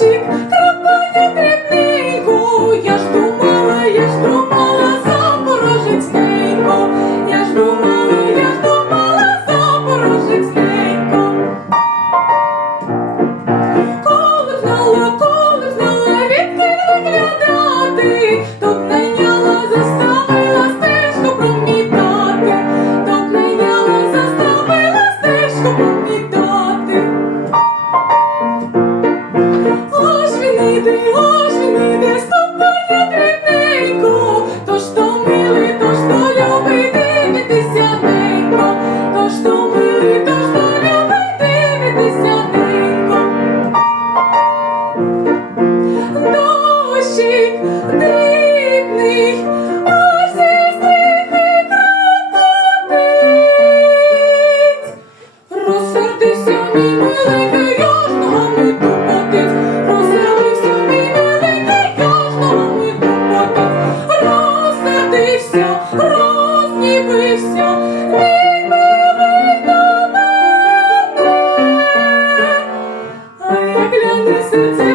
кошик, трапає я ж думала, я ж думала, запорожець ненько, я ж думала, я ж думала. Christmas.